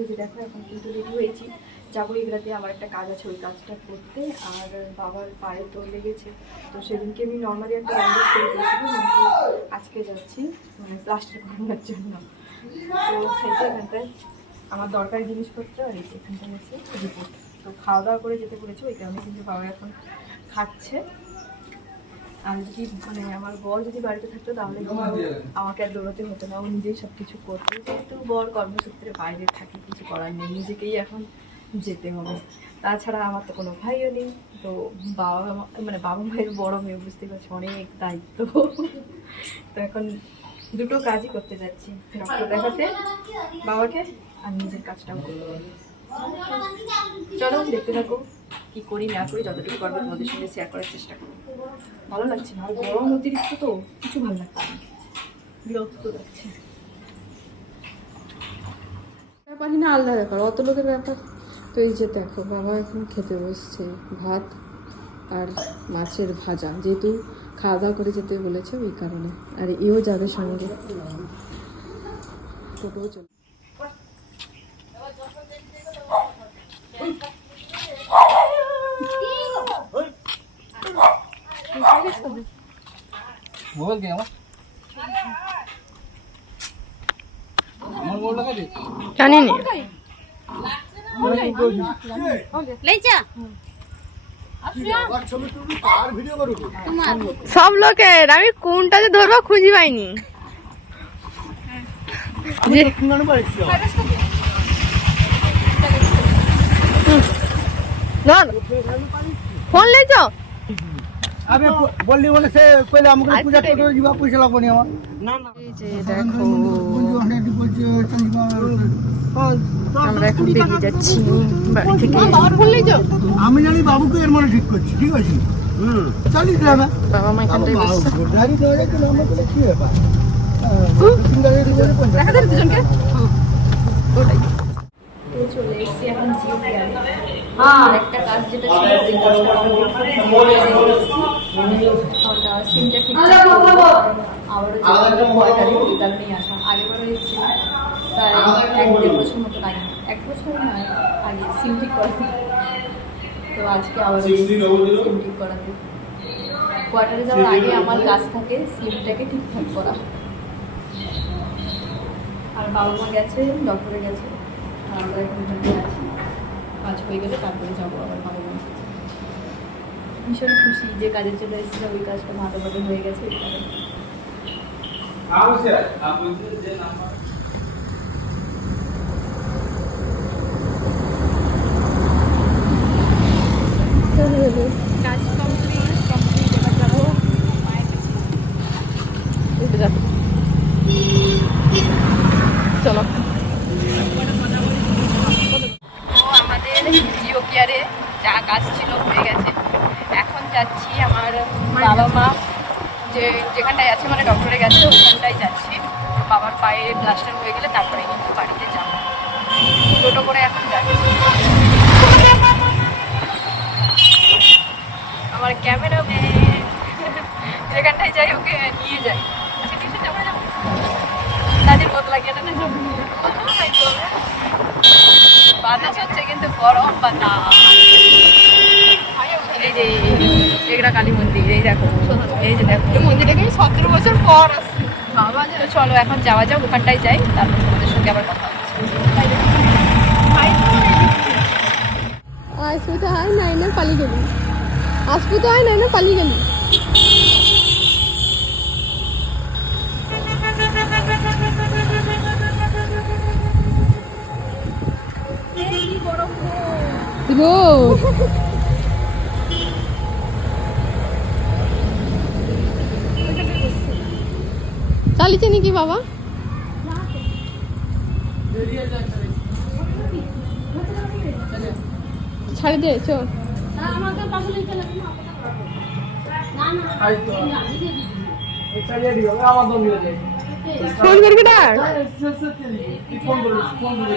এই যে দেখো, এখন কিন্তু রেডি হয়েছি। যাব এগুলাতে, আমার একটা কাজ আছে, ওই কাজটা করতে। আর বাবার পায়ে তো লেগেছে। তো সেদিনকে আমি নর্মালি একটা ব্যান্ডেজ করে দিয়েছিলাম, কিন্তু আজকে যাচ্ছি মানে প্লাস্টার করানোর জন্য। তো সেটা এখানটায় আমার দরকারি জিনিসপত্র, আর এই এখানটায় আছে রিপোর্ট তো খাওয়া দাওয়া করে যেতে বলেছে, ওই কারণে কিন্তু বাবা এখন খাচ্ছে। আর যদি মানে আমার বর যদি বাড়িতে থাকতো তাহলে কিন্তু আমাকে আর দৌড়াতে হতো না। ও নিজেই সব কিছু করতো। যেহেতু বর কর্মসূত্রে বাইরে থাকে কিছু করার নেই। নিজেকেই এখন যেতে হবে। তাছাড়া আমার তো কোনো ভাইও নেই। তো বাবা মানে বাবা ভাইয়ের বড় মেয়ে বুঝতে পারছি অনেক দায়িত্ব। তো এখন দুটো কাজই করতে যাচ্ছি ডক্টর দেখাতে বাবাকে আর নিজের কাজটাও করতে। চলো দেখতে থাকো। কি করি, না করি, যতটুকু পারব তোমাদের সঙ্গে শেয়ার করার চেষ্টা করব। ভালো লাগছে না? গরম অতিরিক্ত তো কিছু ভালো লাগছে না। বিরক্ত লাগছে। পারি না আলাদা ব্যাপার, অত লোকের ব্যাপার তো এই যে দেখো, বাবা এখন খেতে বসছে ভাত আর মাছের ভাজা। যেহেতু খাওয়া দাওয়া করে যেতে বলেছে ওই কারণে। আর এও যাবে সঙ্গে। চলে মোবাইল কে আমার আমার মোবাইল লাগাই দে জানি নি সব লোকের আমি কোনটাতে ধরবো খুঁজি পাইনি। ফোন লেছ আমি বললি বলে সে কইলে আমাকে পূজা করতে ଯିବା পয়সা লাগবো নি আমার। না না। এই যে দেখো। আমরা এখন বেরিয়ে যাচ্ছি বাড়ি থেকে। আমি জানি বাবুকে এর মানে ঠিক করছি ঠিক আছে? হুম। চালিয়ে যাবে বাবা মা এখানটায় বসছে। গাড়ি দেওয়া যায় কিন্তু আমরা কি ব্যাপার? তিন গাড়ি দিলে দেখা যাবে দুজনকে। তো চলে এসেছি এখন জিও একটা কাজ যেটা ছিল আবারও যে কোয়ার্টারে ওই কারণেই আসা এক এক বছর নয় আগে সিম ঠিক করাতে তো আজকে আবার সিম ঠিক করাতে কোয়ার্টারে যাওয়ার আগে আমার কাজ থাকে সিমটাকে ঠিকঠাক করা আর বাবা মা গেছে ডক্টরে গেছে আমরা এখন আছি কাজ হয়ে গেলে তারপরে যাব আবার বাবা ভীষণ খুশি যে কাজের জন্য এসেছিলাম ওই কাজটা ভালোভাবে হয়ে গেছে। কাজ কমপ্লিট কমপ্লিট এবার যাব মায়ের কাছে। চলো। আমাদের জিও কেয়ারে যা কাজ ছিল হয়ে গেছে। যাচ্ছি, আমার বাবা মা যে যেখানটায় আছে মানে ডক্টরে গেছে, ওখানটায় যাচ্ছি। বাবার পায়ে প্লাস্টার হয়ে গেলে তারপরে কিন্তু বাড়িতে যাব। টোটো করে এখন যাচ্ছি। আমার ক্যামেরা যেখানটায় যাই, ওকে নিয়ে যাই। আজকে টিউশন যাব তাদের বাতাস হচ্ছে, কিন্তু গরম বাতাস এই যে এগড়া কালী মন্দির এই দেখো এই যে দেখো। এই মন্দিরটাকে আমি সতেরো বছর পর আসছি। বাবা চলো এখন যাওয়া যাক ওখানটায় যাই তারপর তোমাদের সঙ্গে আবার কথা হচ্ছে আসবি তো হয় নাই না পালিয়ে গেলি? আসবি তো হয় নাই না পালিয়ে গেলি? চালিয়েছে নাকি বাবা? ছাড়ি দে চল। চালিয়ে দিও আমার দম দিয়ে দে ফোন করবি না ফোন করো ফোন করে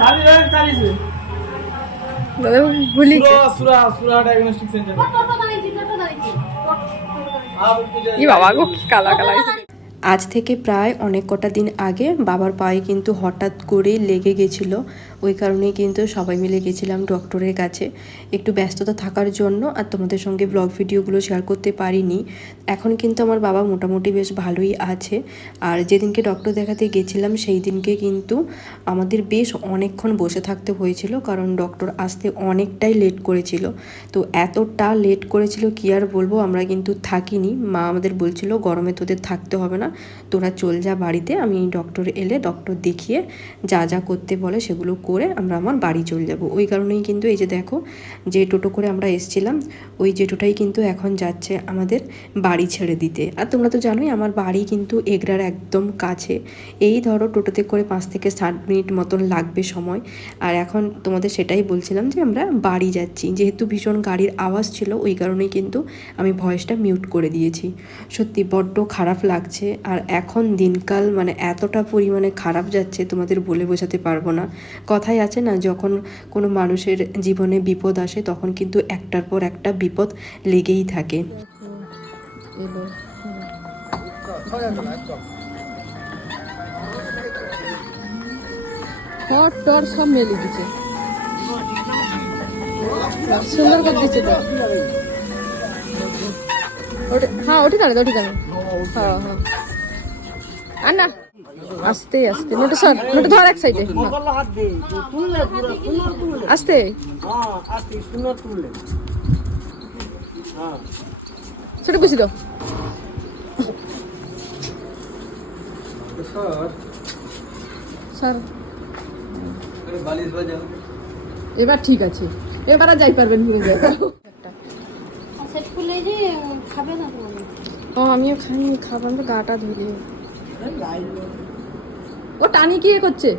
চালিয়ে চালিয়ে দাদা ভুলি সুরা সুরা সুরা ডায়াগনস্টিক সেন্টার ই বাবা গো কালা কালা। আজ থেকে প্রায় অনেক কটা দিন আগে বাবার পায়ে কিন্তু হঠাৎ করে লেগে গেছিল ওই কারণেই কিন্তু সবাই মিলে গেছিলাম ডক্টরের কাছে। একটু ব্যস্ততা থাকার জন্য আর তোমাদের সঙ্গে ব্লগ ভিডিওগুলো শেয়ার করতে পারিনি। এখন কিন্তু আমার বাবা মোটামুটি বেশ ভালোই আছে। আর যেদিনকে ডক্টর দেখাতে গেছিলাম, সেই দিনকে কিন্তু আমাদের বেশ অনেকক্ষণ বসে থাকতে হয়েছিল কারণ ডক্টর আসতে অনেকটাই লেট করেছিল। তো এতটা লেট করেছিল কি আর বলব, আমরা কিন্তু থাকিনি। মা আমাদের বলছিল, গরমে তোদের থাকতে হবে না। তোরা চল যা বাড়িতে, আমি ডক্টর এলে ডক্টর দেখিয়ে যা যা করতে বলে সেগুলো করে আমরা আমার বাড়ি চলে যাব। ওই কারণেই কিন্তু এই যে দেখো, যে টোটো করে আমরা এসছিলাম, ওই যে টোটাই কিন্তু এখন যাচ্ছে আমাদের বাড়ি ছেড়ে দিতে। আর তোমরা তো জানোই, আমার বাড়ি কিন্তু এগরার একদম কাছে। এই ধরো টোটোতে করে পাঁচ থেকে ষাট মিনিট মতন লাগবে সময়। আর এখন তোমাদের সেটাই বলছিলাম যে আমরা বাড়ি যাচ্ছি। যেহেতু ভীষণ গাড়ির আওয়াজ ছিল, ওই কারণেই কিন্তু আমি ভয়েসটা মিউট করে দিয়েছি। সত্যি বড্ড খারাপ লাগছে। আর এখন দিনকাল মানে এতটা পরিমাণে খারাপ যাচ্ছে, তোমাদের বলে বোঝাতে পারব না। কথাই আছে না, যখন কোনো মানুষের জীবনে বিপদ আসে, তখন কিন্তু একটার পর একটা বিপদ লেগেই থাকে। টর সব মেলে হ্যাঁ ওটি দাঁড়ে ওটি দাঁড়ে হ্যাঁ হ্যাঁ। আর না আস্তে আস্তে। নোটে সর নোটে ধর এক সাইডে আস্তে হ্যাঁ হ্যাঁ। ছোট বুঝি দাও স্যার এবার ঠিক আছে। এবার আর যাই পারবেন ঘুরে যাই। সেট খুলে যে খাবে না তোমাদের? ও আমিও খাইনি খাবার গাটা ধরে ও টানি কি করছে?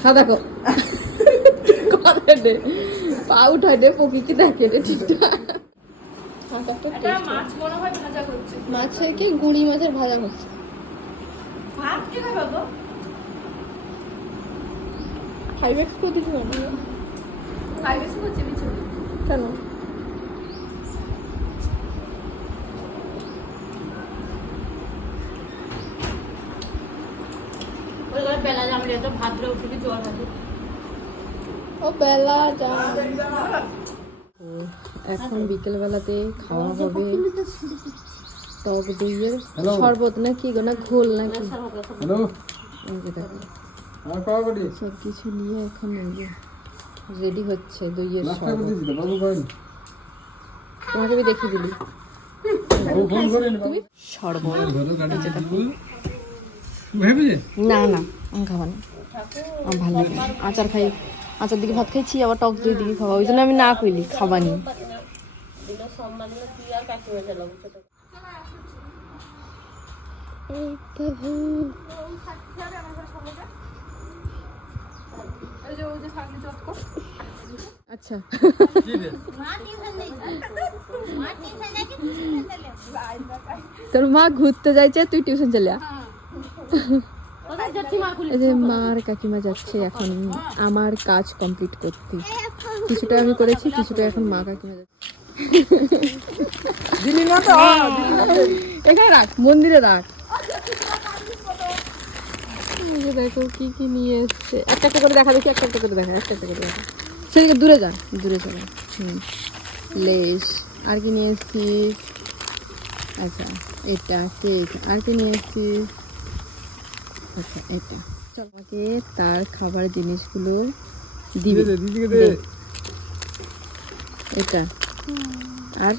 হ্যাঁ দেখো। দে। পা উঠাই দে প্রকৃতি দেখে রে ঠিকঠাক। মাছ মনে হয় ভাজা করছে। মাছে কি গুড়ি মাছের ভাজা করছে? ভাত কে খাবে গো? করে দিতে পারব ফাইভ করছে কেন ওই করে বেলা জামলে তো ভাত রে জল হবে। ও বেলা যা। এখন বিকেলবেলাতে খাওয়া হবে। টক দইয়ের শরবত না কি গো না ঘোল পাওয়া করি সব কিছু নিয়ে এখন রেডি হচ্ছে দইয়ের শরবত। তোমাকে আমি দেখিয়ে দিলি। ও ফোন করেন তুমি? শরবত। না না। আমি খাব না। আমার ভালো লাগে। আচার খাই, আচার দিকে ভাত খাইছি, আবার টক দই দিকে খাওয়া ওই জন্য আমি না কইলি, খাবানি। আচ্ছা। তোর মা ঘুরতে যাইছে, তুই টিউশন চলে যে মা আর কাকিমা যাচ্ছে এখন আমার কাজ কমপ্লিট করতে। কিছুটা আমি করেছি কিছুটা এখন মা কাকিমা না এখানে রাখ মন্দিরে রাখ। দেখো কি কি নিয়ে এসছে। একটা একটা করে দেখা দেখি একটা একটা করে দেখা একটা একটা করে দেখা। সেদিকে দূরে যা দূরে চলে। হুম। লেস। আর কি নিয়ে এসছিস? আচ্ছা এটা কেক। আর কি নিয়ে এসছিস? আচ্ছা এটা চল আমাকে তার খাবার জিনিসগুলো দিবে। এটা। আর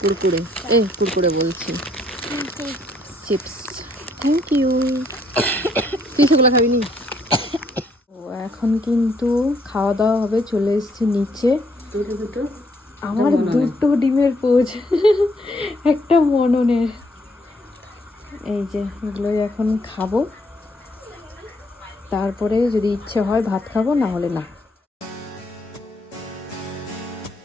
কুরকুরে। এই কুরকুরে বলছি। চিপস। থ্যাংক ইউ তুই সেগুলো খাবি নি? ও এখন কিন্তু খাওয়া দাওয়া হবে চলে এসেছে নিচে। আমার দুটো ডিমের পোজ। একটা মননের। এই যে এগুলোই এখন খাব। তারপরে যদি ইচ্ছে হয় ভাত খাব না হলে না।